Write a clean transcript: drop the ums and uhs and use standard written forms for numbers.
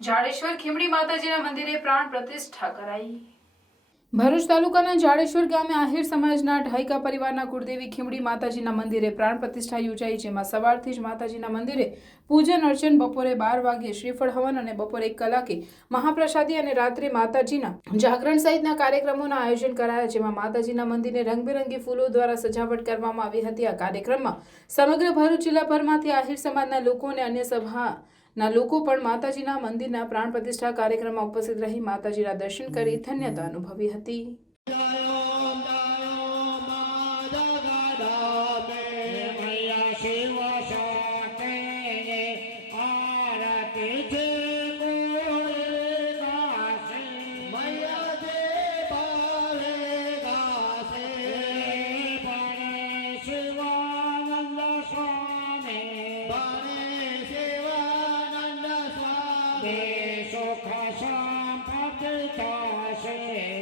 જાડેશ્વર ખીમડી માતાજીના મંદિરે પ્રાણ પ્રતિષ્ઠા કરાઈ। ભરૂચ તાલુકાના જાડેશ્વર ગામે આહિર સમાજના ઢાઈકા પરિવારના કુળદેવી ખીમડી માતાજીના મંદિરે પ્રાણ પ્રતિષ્ઠા યોજાઈ, જેમાં સવારથી જ માતાજીના મંદિરે પૂજન અર્ચન, બપોરે 12 વાગ્યે શ્રીફળ હવન અને બપોરે 1 કલાકે મહાપ્રસાદી અને રાત્રે માતાજીના જાગરણ સહિતના કાર્યક્રમોના આયોજન કરાયા, જેમાં માતાજીના મંદિરને રંગબેરંગી ફૂલો દ્વારા સજાવટ કરવામાં આવી હતી। આ કાર્યક્રમમાં સમગ્ર ભરૂચ જિલ્લાભરમાંથી આહિર સમાજના લોકો અને અન્ય સભાના લોકો પણ માતાજીના મંદિરના પ્રાણ પ્રતિષ્ઠા કાર્યક્રમમાં ઉપસ્થિત રહી માતાજીના દર્શન કરી ધન્યતા અનુભવી હતી। સુખ સંપત્તિ થશે।